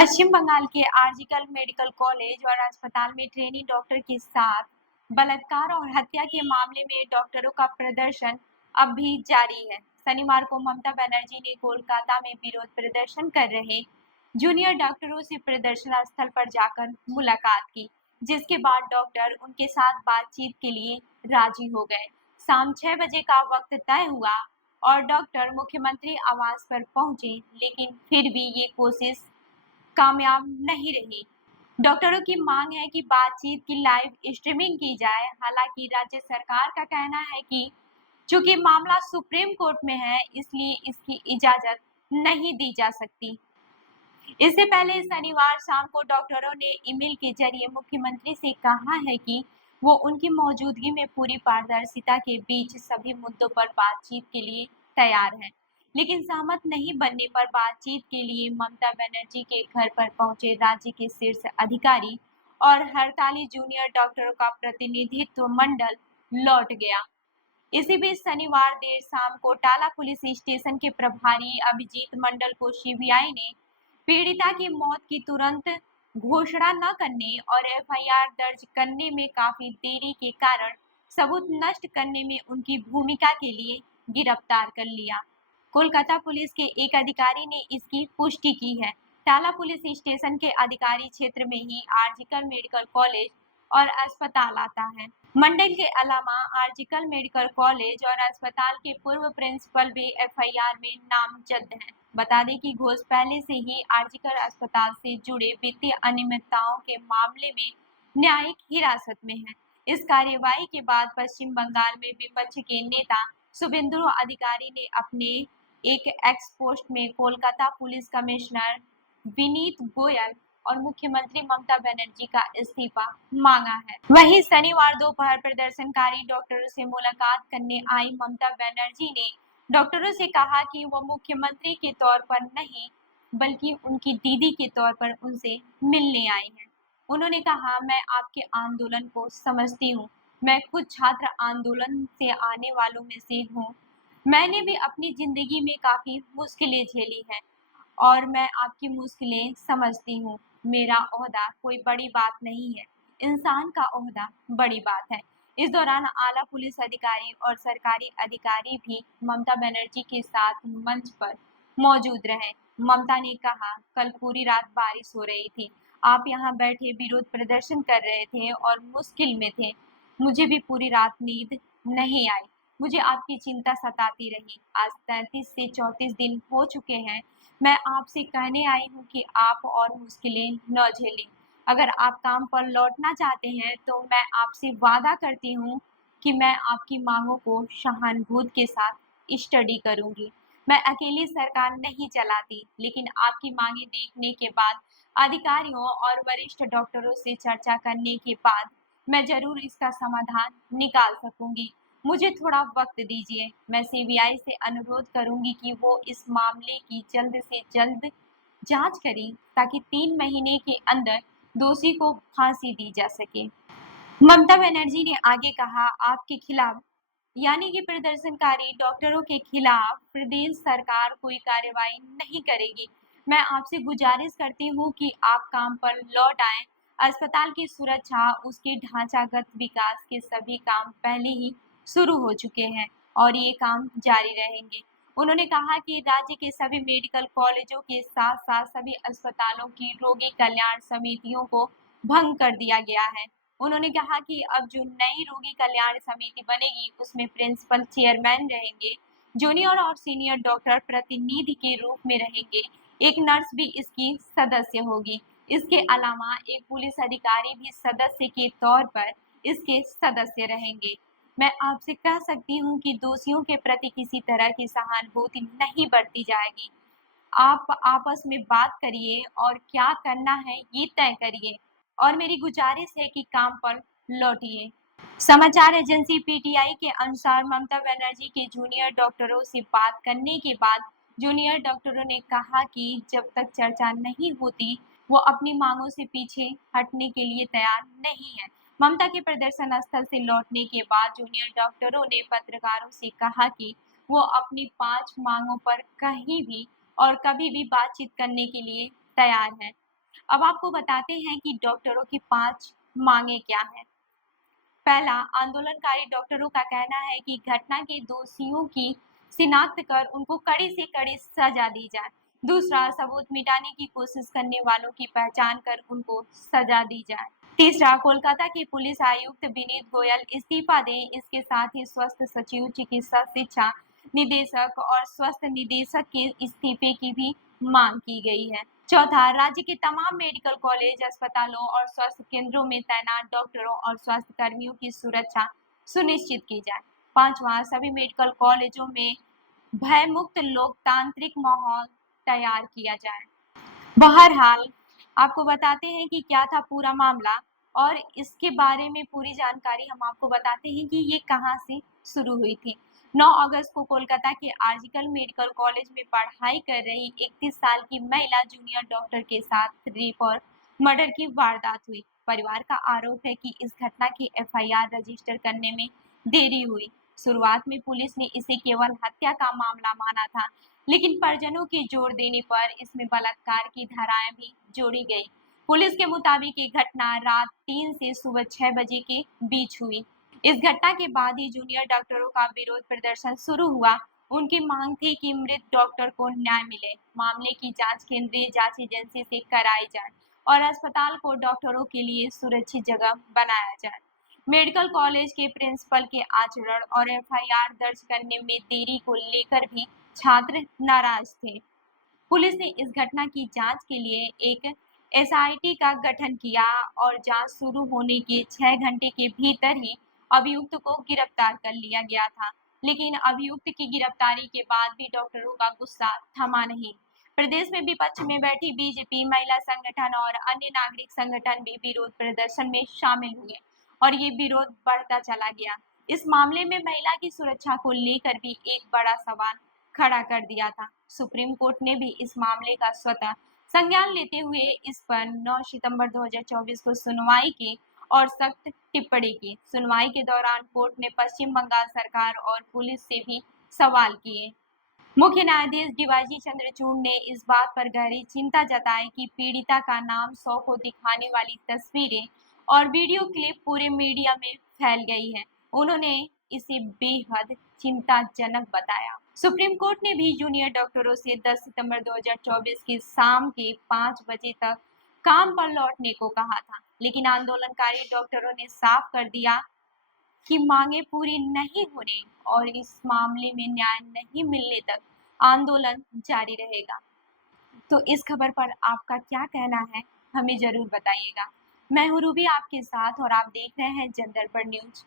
पश्चिम बंगाल के RG Kar medical college और अस्पताल में ट्रेनी डॉक्टर के साथ बलात्कार और हत्या के मामले में डॉक्टरों का प्रदर्शन अब भी जारी है। शनिवार को ममता बनर्जी ने कोलकाता में विरोध प्रदर्शन कर रहे जूनियर डॉक्टरों से प्रदर्शन स्थल पर जाकर मुलाकात की, जिसके बाद डॉक्टर उनके साथ बातचीत के लिए राजी हो गए। शाम 6 बजे का वक्त तय हुआ और डॉक्टर मुख्यमंत्री आवास पर पहुंचे, लेकिन फिर भी ये कोशिश कामयाब नहीं रही। डॉक्टरों की मांग है कि बातचीत की लाइव स्ट्रीमिंग की जाए। हालांकि राज्य सरकार का कहना है कि चूंकि मामला सुप्रीम कोर्ट में है, इसलिए इसकी इजाजत नहीं दी जा सकती। इससे पहले शनिवार शाम को डॉक्टरों ने ईमेल के जरिए मुख्यमंत्री से कहा है कि वो उनकी मौजूदगी में पूरी पारदर्शिता के बीच सभी मुद्दों पर बातचीत के लिए तैयार हैं। लेकिन सहमत नहीं बनने पर बातचीत के लिए ममता बनर्जी के घर पर पहुंचे राज्य के शीर्ष अधिकारी और हड़ताली जूनियर डॉक्टरों का प्रतिनिधित्व मंडल लौट गया। इसी बीच शनिवार देर शाम को टाला पुलिस स्टेशन के प्रभारी अभिजीत मंडल को सीबीआई ने पीड़िता की मौत की तुरंत घोषणा न करने और एफआईआर दर्ज करने में काफी देरी के कारण सबूत नष्ट करने में उनकी भूमिका के लिए गिरफ्तार कर लिया। कोलकाता पुलिस के एक अधिकारी ने इसकी पुष्टि की है। टाला पुलिस स्टेशन के अधिकारी क्षेत्र में ही आरजीकर मेडिकल कॉलेज और अस्पताल आता है। मंडल के अलावा आरजीकर मेडिकल कॉलेज और अस्पताल के पूर्व प्रिंसिपल भी एफआईआर में नामजद हैं। बता दें कि घोष पहले से ही आरजीकर अस्पताल से जुड़े वित्तीय अनियमितताओं के मामले में न्यायिक हिरासत में है। इस कार्यवाही के बाद पश्चिम बंगाल में विपक्ष के नेता शुभेंदु अधिकारी ने अपने एक एक्स पोस्ट में कोलकाता पुलिस कमिश्नर विनीत गोयल और मुख्यमंत्री ममता बनर्जी का इस्तीफा मांगा है। वहीं शनिवार दोपहर प्रदर्शनकारी डॉक्टरों से मुलाकात करने आई ममता बनर्जी ने डॉक्टरों से कहा कि वो मुख्यमंत्री के तौर पर नहीं, बल्कि उनकी दीदी के तौर पर उनसे मिलने आई हैं। उन्होंने कहा, मैं आपके आंदोलन को समझती हूँ। मैं खुद छात्र आंदोलन से आने वालों में से हूँ। मैंने भी अपनी जिंदगी में काफी मुश्किलें झेली हैं और मैं आपकी मुश्किलें समझती हूँ। मेरा ओहदा कोई बड़ी बात नहीं है, इंसान का ओहदा बड़ी बात है। इस दौरान आला पुलिस अधिकारी और सरकारी अधिकारी भी ममता बनर्जी के साथ मंच पर मौजूद रहे। ममता ने कहा, कल पूरी रात बारिश हो रही थी, आप यहाँ बैठे विरोध प्रदर्शन कर रहे थे और मुश्किल में थे। मुझे भी पूरी रात नींद नहीं आई। मुझे आपकी चिंता सताती रही। आज 33 से 34 दिन हो चुके हैं। मैं आपसे कहने आई हूँ कि आप और मुश्किलें न झेलें। अगर आप काम पर लौटना चाहते हैं तो मैं आपसे वादा करती हूँ कि मैं आपकी मांगों को सहानुभूति के साथ स्टडी करूँगी। मैं अकेली सरकार नहीं चलाती, लेकिन आपकी मांगे देखने के बाद, अधिकारियों और वरिष्ठ डॉक्टरों से चर्चा करने के बाद मैं जरूर इसका समाधान निकाल सकूंगी। मुझे थोड़ा वक्त दीजिए। मैं सीबीआई से अनुरोध करूंगी कि वो इस मामले की जल्द से जल्द जांच करें, ताकि 3 महीने के अंदर दोषी को फांसी दी जा सके। ममता बनर्जी ने आगे कहा, आपके खिलाफ यानी कि प्रदर्शनकारी डॉक्टरों के खिलाफ प्रदेश सरकार कोई कार्रवाई नहीं करेगी। मैं आपसे गुजारिश करती हूँ कि आप काम पर लौट आएं। अस्पताल की सुरक्षा, उसके ढांचागत विकास के सभी काम पहले ही शुरू हो चुके हैं और ये काम जारी रहेंगे। उन्होंने कहा कि राज्य के सभी मेडिकल कॉलेजों के साथ साथ सभी अस्पतालों की रोगी कल्याण समितियों को भंग कर दिया गया है। उन्होंने कहा कि अब जो नई रोगी कल्याण समिति बनेगी, उसमें प्रिंसिपल चेयरमैन रहेंगे, जूनियर और सीनियर डॉक्टर प्रतिनिधि के रूप में रहेंगे, एक नर्स भी इसकी सदस्य होगी। इसके अलावा एक पुलिस अधिकारी भी सदस्य के तौर पर इसके सदस्य रहेंगे। मैं आपसे कह सकती हूँ कि दोषियों के प्रति किसी तरह की सहानुभूति नहीं बरती जाएगी। आप आपस में बात करिए और क्या करना है ये तय करिए, और मेरी गुजारिश है कि काम पर लौटिए। समाचार एजेंसी पीटीआई के अनुसार ममता बनर्जी के जूनियर डॉक्टरों से बात करने के बाद जूनियर डॉक्टरों ने कहा कि जब तक चर्चा नहीं होती, वो अपनी मांगों से पीछे हटने के लिए तैयार नहीं है। ममता के प्रदर्शन स्थल से लौटने के बाद जूनियर डॉक्टरों ने पत्रकारों से कहा कि वो अपनी 5 मांगों पर कहीं भी और कभी भी बातचीत करने के लिए तैयार है। अब आपको बताते हैं कि डॉक्टरों की 5 मांगे क्या हैं। पहला, आंदोलनकारी डॉक्टरों का कहना है कि घटना के दोषियों की शिनाख्त कर उनको कड़ी से कड़ी सजा दी जाए। दूसरा, सबूत मिटाने की कोशिश करने वालों की पहचान कर उनको सजा दी जाए। तीसरा, कोलकाता के पुलिस आयुक्त विनीत गोयल इस्तीफा दें। इसके साथ ही स्वास्थ्य सचिव, चिकित्सा शिक्षा निदेशक और स्वास्थ्य निदेशक के इस्तीफे की भी मांग की गई है। चौथा, राज्य के तमाम मेडिकल कॉलेज, अस्पतालों और स्वास्थ्य केंद्रों में तैनात डॉक्टरों और स्वास्थ्य कर्मियों की सुरक्षा सुनिश्चित की जाए। पांचवा, सभी मेडिकल कॉलेजों में भयमुक्त लोकतांत्रिक माहौल तैयार किया जाए। बहरहाल आपको बताते हैं कि क्या था पूरा मामला और इसके बारे में पूरी जानकारी हम आपको बताते हैं कि ये कहां से शुरू हुई थी। 9 अगस्त को कोलकाता के आरजीकर मेडिकल कॉलेज में पढ़ाई कर रही 31 साल की महिला जूनियर डॉक्टर के साथ रेप और मर्डर की वारदात हुई। परिवार का आरोप है कि इस घटना की एफआईआर रजिस्टर करने में देरी हुई। शुरुआत में पुलिस ने इसे केवल हत्या का मामला माना था, लेकिन परिजनों के जोर देने पर इसमें बलात्कार की धाराएं भी जोड़ी गई। पुलिस के मुताबिक ये घटना रात 3 से सुबह 6 बजे के बीच हुई। इस घटना के बाद ही जूनियर डॉक्टरों का विरोध प्रदर्शन शुरू हुआ। उनकी मांग थी कि मृत डॉक्टर को न्याय मिले, मामले की जांच केंद्रीय जांच एजेंसी से कराई जाए और अस्पताल को डॉक्टरों के लिए सुरक्षित जगह बनाया जाए। मेडिकल कॉलेज के प्रिंसिपल के आचरण और एफआईआर दर्ज करने में देरी को लेकर भी छात्र नाराज थे। पुलिस ने इस घटना की जांच के लिए एक एसआईटी का गठन किया और जांच शुरू होने के 6 घंटे के भीतर ही अभियुक्त को गिरफ्तार कर लिया गया था। लेकिन अभियुक्त की गिरफ्तारी के बाद भी डॉक्टरों का गुस्सा थमा नहीं। प्रदेश में विपक्ष में बैठी बीजेपी, महिला संगठन और अन्य नागरिक संगठन भी विरोध प्रदर्शन में शामिल हुए और ये विरोध बढ़ता चला गया। इस मामले में महिला की सुरक्षा को लेकर भी एक बड़ा सवाल खड़ा कर दिया था। सुप्रीम कोर्ट ने भी इस मामले का स्वतः संज्ञान लेते हुए इस पर 9 सितंबर 2024 को सुनवाई की और सख्त टिप्पणी की। सुनवाई के दौरान कोर्ट ने पश्चिम बंगाल सरकार और पुलिस से भी सवाल किए। मुख्य न्यायाधीश डीवाई चंद्रचूड़ ने इस बात पर गहरी चिंता जताई कि पीड़िता का नाम 100 को दिखाने वाली तस्वीरें और वीडियो क्लिप पूरे मीडिया में फैल गई है। उन्होंने इसे बेहद चिंताजनक बताया। सुप्रीम कोर्ट ने भी जूनियर डॉक्टरों से 10 सितंबर 2024 की शाम के 5 बजे तक काम पर लौटने को कहा था, लेकिन आंदोलनकारी डॉक्टरों ने साफ कर दिया कि मांगे पूरी नहीं होने और इस मामले में न्याय नहीं मिलने तक आंदोलन जारी रहेगा। तो इस खबर पर आपका क्या कहना है, हमें जरूर बताइएगा। मैं हूँ रूबी आपके साथ और आप देख रहे हैं जनदर्पण न्यूज।